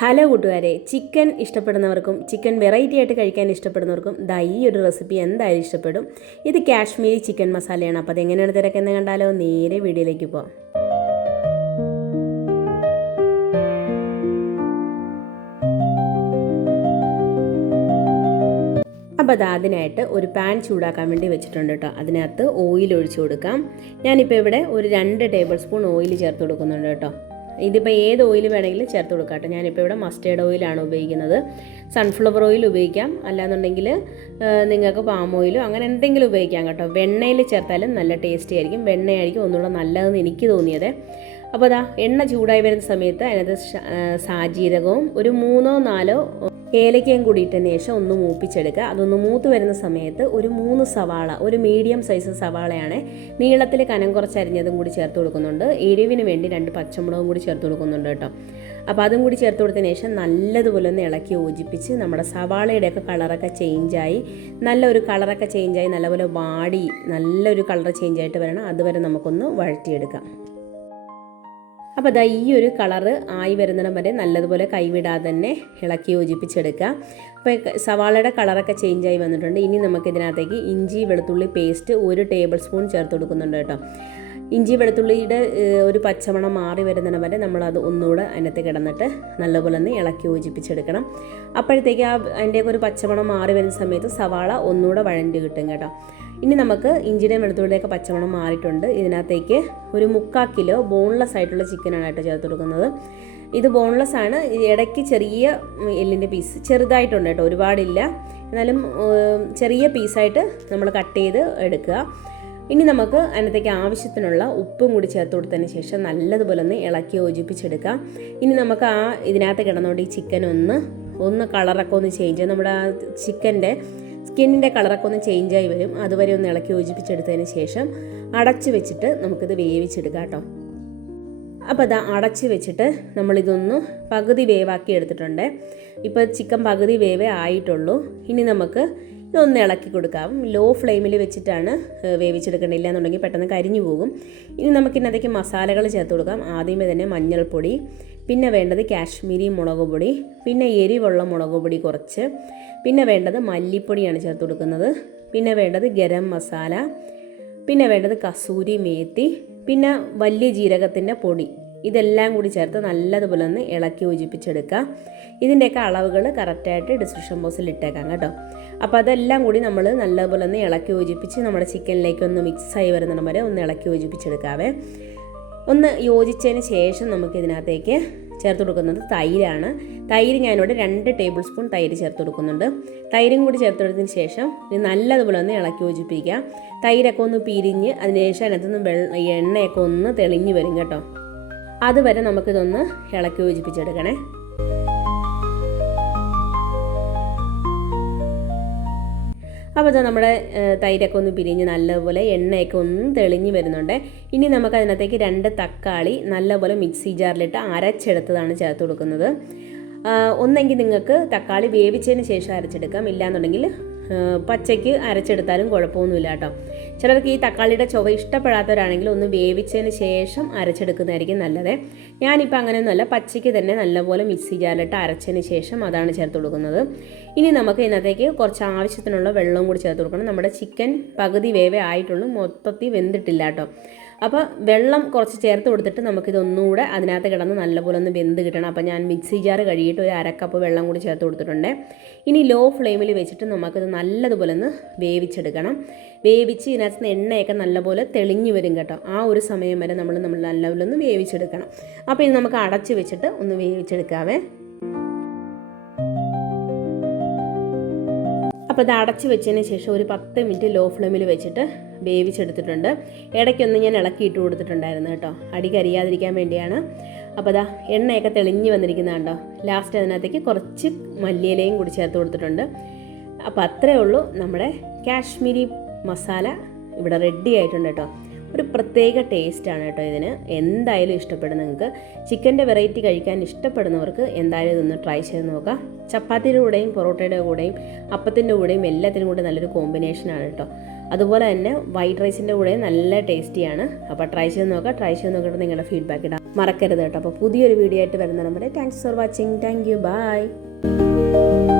Hello കൂട്ടുകാരെ chicken ഇഷ്ടപ്പെടുന്നവർക്കും chicken variety ആയിട്ട് കഴിക്കാൻ ഇഷ്ടപ്പെടുന്നവർക്കും ദാ ഈ ഒരു റെസിപ്പി എന്തായാലും ഇഷ്ടപ്പെടും. ഇത് കാശ്മീരി ചിക്കൻ മസാലയാണ്. അപ്പോൾ അതെങ്ങനെയാണ് തിരക്കെന്ന് കണ്ടാലോ? നേരെ വീഡിയോയിലേക്ക് പോകാം അപ്പോൾ അത് അതിനായിട്ട് ഒരു പാൻ ചൂടാക്കാൻ വേണ്ടി വെച്ചിട്ടുണ്ട് കേട്ടോ. അതിനകത്ത് ഓയിൽ ഒഴിച്ചു കൊടുക്കാം. ഞാനിപ്പോൾ ഇവിടെ ഒരു രണ്ട് ടേബിൾ സ്പൂൺ ഓയിൽ ചേർത്ത് കൊടുക്കുന്നുണ്ട് കേട്ടോ. ഇതിപ്പോൾ ഏത് ഓയിൽ വേണമെങ്കിലും ചേർത്ത് കൊടുക്കാം കേട്ടോ ഞാനിപ്പോൾ ഇവിടെ മസ്റ്റേർഡ് ഓയിലാണ് ഉപയോഗിക്കുന്നത്. സൺഫ്ലവർ ഓയിൽ ഉപയോഗിക്കാം. അല്ലാന്നുണ്ടെങ്കിൽ നിങ്ങൾക്ക് പാം ഓയിലോ അങ്ങനെ എന്തെങ്കിലും ഉപയോഗിക്കാം കേട്ടോ. വെണ്ണയിൽ ചേർത്താലും നല്ല ടേസ്റ്റി ആയിരിക്കും. വെണ്ണയായിരിക്കും ഒന്നുകൂടെ നല്ലതെന്ന് എനിക്ക് തോന്നിയത്. അപ്പോൾ അതാ എണ്ണ ചൂടായി വരുന്ന സമയത്ത് അതിനകത്ത് സാജീരകവും ഒരു മൂന്നോ നാലോ ഏലക്കയും കൂടി ശേഷം ഒന്ന് മൂപ്പിച്ചെടുക്കുക. അതൊന്ന് മൂത്ത് വരുന്ന സമയത്ത് ഒരു മൂന്ന് സവാള ഒരു മീഡിയം സൈസ് സവാളയാണ് നീളത്തിൽ കനം കുറച്ചരിഞ്ഞതും കൂടി ചേർത്ത് കൊടുക്കുന്നുണ്ട്. എരിവിന് വേണ്ടി രണ്ട് പച്ചമുളകും കൂടി ചേർത്ത് കൊടുക്കുന്നുണ്ട് കേട്ടോ. അപ്പോൾ അതും കൂടി ചേർത്ത് കൊടുത്തതിന് ശേഷം നല്ലതുപോലെ ഒന്ന് ഇളക്കി യോജിപ്പിച്ച് നമ്മുടെ സവാളയുടെയൊക്കെ കളറൊക്കെ ചേഞ്ചായി നല്ലൊരു കളറൊക്കെ ചേഞ്ചായി നല്ലപോലെ വാടി നല്ലൊരു കളർ ചേഞ്ചായിട്ട് വരണം. അതുവരെ നമുക്കൊന്ന് വഴറ്റിയെടുക്കാം. അപ്പോൾ അതാ ഈ ഒരു കളറ് ആയി വരുന്നിടം വരെ നല്ലതുപോലെ കൈവിടാതെ തന്നെ ഇളക്കി യോജിപ്പിച്ചെടുക്കുക. അപ്പോൾ സവാളയുടെ കളറൊക്കെ ആയി വന്നിട്ടുണ്ട്. ഇനി നമുക്ക് ഇതിനകത്തേക്ക് ഇഞ്ചി വെളുത്തുള്ളി പേസ്റ്റ് ഒരു ടേബിൾ സ്പൂൺ ചേർത്ത് കൊടുക്കുന്നുണ്ട് കേട്ടോ. ഇഞ്ചി വെളുത്തുള്ളിയുടെ ഒരു പച്ചമണം മാറി വരുന്നിടം വരെ നമ്മളത് ഒന്നുകൂടെ അതിനകത്ത് കിടന്നിട്ട് നല്ലപോലെ ഒന്ന് ഇളക്കി യോജിപ്പിച്ചെടുക്കണം. അപ്പോഴത്തേക്ക് ആ അതിന്റെയൊക്കെ ഒരു പച്ചമണം മാറി വരുന്ന സമയത്ത് സവാള ഒന്നുകൂടെ വഴണ്ടി കിട്ടും കേട്ടോ. ഇനി നമുക്ക് ഇഞ്ചിയുടെയും വെളുത്തുള്ളിയുടെയൊക്കെ പച്ചമണം മാറിയിട്ടുണ്ട്. ഇതിനകത്തേക്ക് ഒരു മുക്കാൽ കിലോ ബോൺലെസ് ആയിട്ടുള്ള ചിക്കനാണ് കേട്ടോ ചേർത്ത് കൊടുക്കുന്നത്. ഇത് ബോൺലെസ് ആണ്. ഇടയ്ക്ക് ചെറിയ എല്ലിന്റെ പീസ് ചെറുതായിട്ടുണ്ട് കേട്ടോ ഒരുപാടില്ല. എന്നാലും ചെറിയ പീസായിട്ട് നമ്മൾ കട്ട് ചെയ്ത് എടുക്കുക. ഇനി നമുക്ക് അതിനകത്തേക്ക് ആവശ്യത്തിനുള്ള ഉപ്പും കൂടി ചേർത്ത് കൊടുത്തതിന് ശേഷം നല്ലതുപോലെ ഒന്ന് ഇളക്കി യോജിപ്പിച്ചെടുക്കാം. ഇനി നമുക്ക് ആ ഇതിനകത്ത് കിടന്നുകൊണ്ട് ഈ ചിക്കൻ ഒന്ന് ഒന്ന് കളറൊക്കെ ഒന്ന് ചേഞ്ച് നമ്മുടെ ആ ചിക്കന്റെ സ്കിന്നിന്റെ കളറൊക്കെ ഒന്ന് ആയി വരും. അതുവരെ ഒന്ന് ഇളക്കി യോജിപ്പിച്ചെടുത്തതിന് ശേഷം അടച്ചു വെച്ചിട്ട് നമുക്കിത് വേവിച്ചെടുക്കാം കേട്ടോ. അപ്പോൾ അത് അടച്ച് വെച്ചിട്ട് നമ്മളിതൊന്ന് പകുതി വേവാക്കി എടുത്തിട്ടുണ്ട്. ഇപ്പോൾ ചിക്കൻ പകുതി വേവേ ആയിട്ടുള്ളൂ. ഇനി നമുക്ക് ഇതൊന്ന് ഇളക്കി കൊടുക്കാം. ലോ ഫ്ലെയിമിൽ വെച്ചിട്ടാണ് വേവിച്ചെടുക്കേണ്ടില്ല എന്നുണ്ടെങ്കിൽ പെട്ടെന്ന് കരിഞ്ഞു പോകും. ഇനി നമുക്കിന്നതേക്ക് മസാലകൾ ചേർത്ത് കൊടുക്കാം. ആദ്യമേ തന്നെ മഞ്ഞൾപ്പൊടി പിന്നെ വേണ്ടത് കാശ്മീരി മുളക് പൊടി പിന്നെ എരിവുള്ള മുളക് പൊടി കുറച്ച് പിന്നെ വേണ്ടത് മല്ലിപ്പൊടിയാണ് ചേർത്ത് കൊടുക്കുന്നത് പിന്നെ വേണ്ടത് ഗരം മസാല പിന്നെ വേണ്ടത് കസൂരി മേത്തി പിന്നെ വലിയ ജീരകത്തിന്റെ പൊടി. ഇതെല്ലാം കൂടി ചേർത്ത് നല്ലതുപോലെ ഒന്ന് ഇളക്കി യോജിപ്പിച്ചെടുക്കുക. ഇതിന്റെയൊക്കെ അളവുകൾ കറക്റ്റായിട്ട് ഡിസ്ക്രിപ്ഷൻ ബോക്സിൽ ഇട്ടേക്കാം കേട്ടോ. അപ്പോൾ അതെല്ലാം കൂടി നമ്മൾ നല്ലതുപോലെ ഒന്ന് ഇളക്കി യോജിപ്പിച്ച് നമ്മുടെ ചിക്കനിലേക്ക് ഒന്ന് മിക്സായി വരുന്നിടം വരെ ഒന്ന് ഇളക്കി യോജിപ്പിച്ചെടുക്കാവേ. ഒന്ന് യോജിച്ചതിന് ശേഷം നമുക്ക് ഇതിനകത്തേക്ക് ചേർത്ത് കൊടുക്കുന്നത് തൈരാണ്. തൈര് ഞാനിവിടെ രണ്ട് ടേബിൾ സ്പൂൺ തൈര് ചേർത്ത് കൊടുക്കുന്നുണ്ട്. തൈരും കൂടി ചേർത്ത് കൊടുത്തതിന് ശേഷം ഇത് നല്ലതുപോലെ ഒന്ന് ഇളക്കി യോജിപ്പിക്കുക. തൈരൊക്കെ ഒന്ന് പിരിഞ്ഞ് അതിന് ശേഷം അതിനകത്തുനിന്ന് വെള്ള എണ്ണയൊക്കെ ഒന്ന് തെളിഞ്ഞ് വരും കേട്ടോ. അതുവരെ നമുക്കിതൊന്ന് ഇളക്കി യോജിപ്പിച്ചെടുക്കണേ. അപ്പോൾ അത് നമ്മുടെ തൈരൊക്കെ ഒന്ന് പിരിഞ്ഞ് നല്ലപോലെ എണ്ണയൊക്കെ ഒന്ന് തെളിഞ്ഞ് വരുന്നുണ്ട്. ഇനി നമുക്ക് അതിനകത്തേക്ക് രണ്ട് തക്കാളി നല്ലപോലെ മിക്സി ജാറിലിട്ട് അരച്ചെടുത്തതാണ് ചേർത്ത് കൊടുക്കുന്നത്. ഒന്നെങ്കിൽ നിങ്ങൾക്ക് തക്കാളി വേവിച്ചതിന് ശേഷം അരച്ചെടുക്കാം. ഇല്ലാന്നുണ്ടെങ്കിൽ പച്ചയ്ക്ക് അരച്ചെടുത്താലും കുഴപ്പമൊന്നുമില്ല കേട്ടോ. ചിലർക്ക് ഈ തക്കാളിയുടെ ചുവ ഇഷ്ടപ്പെടാത്തവരാണെങ്കിൽ ഒന്ന് വേവിച്ചതിന് ശേഷം അരച്ചെടുക്കുന്നതായിരിക്കും നല്ലത്. ഞാനിപ്പോൾ അങ്ങനെയൊന്നുമല്ല പച്ചയ്ക്ക് തന്നെ നല്ലപോലെ മിക്സി ജാറിലിട്ട് അരച്ചതിന് ശേഷം അതാണ് ചേർത്ത് കൊടുക്കുന്നത്. ഇനി നമുക്ക് ഇന്നത്തേക്ക് കുറച്ച് ആവശ്യത്തിനുള്ള വെള്ളവും കൂടി ചേർത്ത് കൊടുക്കണം. നമ്മുടെ ചിക്കൻ പകുതി വേവേ ആയിട്ടുള്ളൂ മൊത്തത്തിൽ വെന്തിട്ടില്ല കേട്ടോ. അപ്പോൾ വെള്ളം കുറച്ച് ചേർത്ത് കൊടുത്തിട്ട് നമുക്കിതൊന്നുകൂടെ അതിനകത്ത് കിടന്ന് നല്ലപോലെ ഒന്ന് വെന്ത് കിട്ടണം. അപ്പോൾ ഞാൻ മിക്സി ജാർ കഴുകിയിട്ട് ഒരു അരക്കപ്പ് വെള്ളം കൂടി ചേർത്ത് കൊടുത്തിട്ടുണ്ട്. ഇനി ലോ ഫ്ലെയിമിൽ വെച്ചിട്ട് നമുക്കിത് നല്ലതുപോലെ ഒന്ന് വേവിച്ചെടുക്കണം. വേവിച്ച് ഇതിനകത്ത് എണ്ണയൊക്കെ നല്ലപോലെ തെളിഞ്ഞു വരും കേട്ടോ. ആ ഒരു സമയം വരെ നമ്മൾ നമ്മൾ നല്ലപോലെ ഒന്ന് വേവിച്ചെടുക്കണം. അപ്പോൾ ഇത് നമുക്ക് അടച്ച് വെച്ചിട്ട് ഒന്ന് വേവിച്ചെടുക്കാവേ. അപ്പോൾ ഇത് അടച്ച് വെച്ചതിന് ശേഷം ഒരു പത്ത് മിനിറ്റ് ലോ ഫ്ലെയിമിൽ വെച്ചിട്ട് വേവിച്ചെടുത്തിട്ടുണ്ട്. ഇടയ്ക്കൊന്ന് ഞാൻ ഇളക്കി ഇട്ട് കൊടുത്തിട്ടുണ്ടായിരുന്നു കേട്ടോ. അടി കരിയാതിരിക്കാൻ വേണ്ടിയാണ്. അപ്പോൾ അതാ എണ്ണയൊക്കെ തെളിഞ്ഞ് വന്നിരിക്കുന്നതാണ്ടോ ലാസ്റ്റ് അതിനകത്തേക്ക് കുറച്ച് മല്ലിയിലയും കൂടി ചേർത്ത് കൊടുത്തിട്ടുണ്ട്. അപ്പോൾ അത്രയേ ഉള്ളൂ നമ്മുടെ കാശ്മീരി മസാല ഇവിടെ റെഡി ആയിട്ടുണ്ട് കേട്ടോ. ഒരു പ്രത്യേക ടേസ്റ്റാണ് കേട്ടോ ഇതിന്. എന്തായാലും ഇഷ്ടപ്പെടും നിങ്ങൾക്ക് ചിക്കന്റെ വെറൈറ്റി കഴിക്കാൻ ഇഷ്ടപ്പെടുന്നവർക്ക് എന്തായാലും ഇതൊന്ന് ട്രൈ ചെയ്ത് നോക്കാം. ചപ്പാത്തിയുടെ കൂടെയും പൊറോട്ടയുടെ കൂടെയും അപ്പത്തിന്റെ കൂടെയും എല്ലാത്തിനും കൂടെ നല്ലൊരു കോമ്പിനേഷനാണ് കേട്ടോ. അതുപോലെ തന്നെ വൈറ്റ് റൈസിന്റെ കൂടെ നല്ല ടേസ്റ്റിയാണ് അപ്പോൾ ട്രൈ ചെയ്ത് നോക്കാം. ട്രൈ ചെയ്ത് നോക്കിയിട്ട് നിങ്ങളുടെ ഫീഡ്ബാക്ക് ഇടാം. മറക്കരുത് കേട്ടോ. അപ്പോൾ പുതിയൊരു വീഡിയോ ആയിട്ട് വരുന്ന നമ്മുടെ thanks for watching thank you bye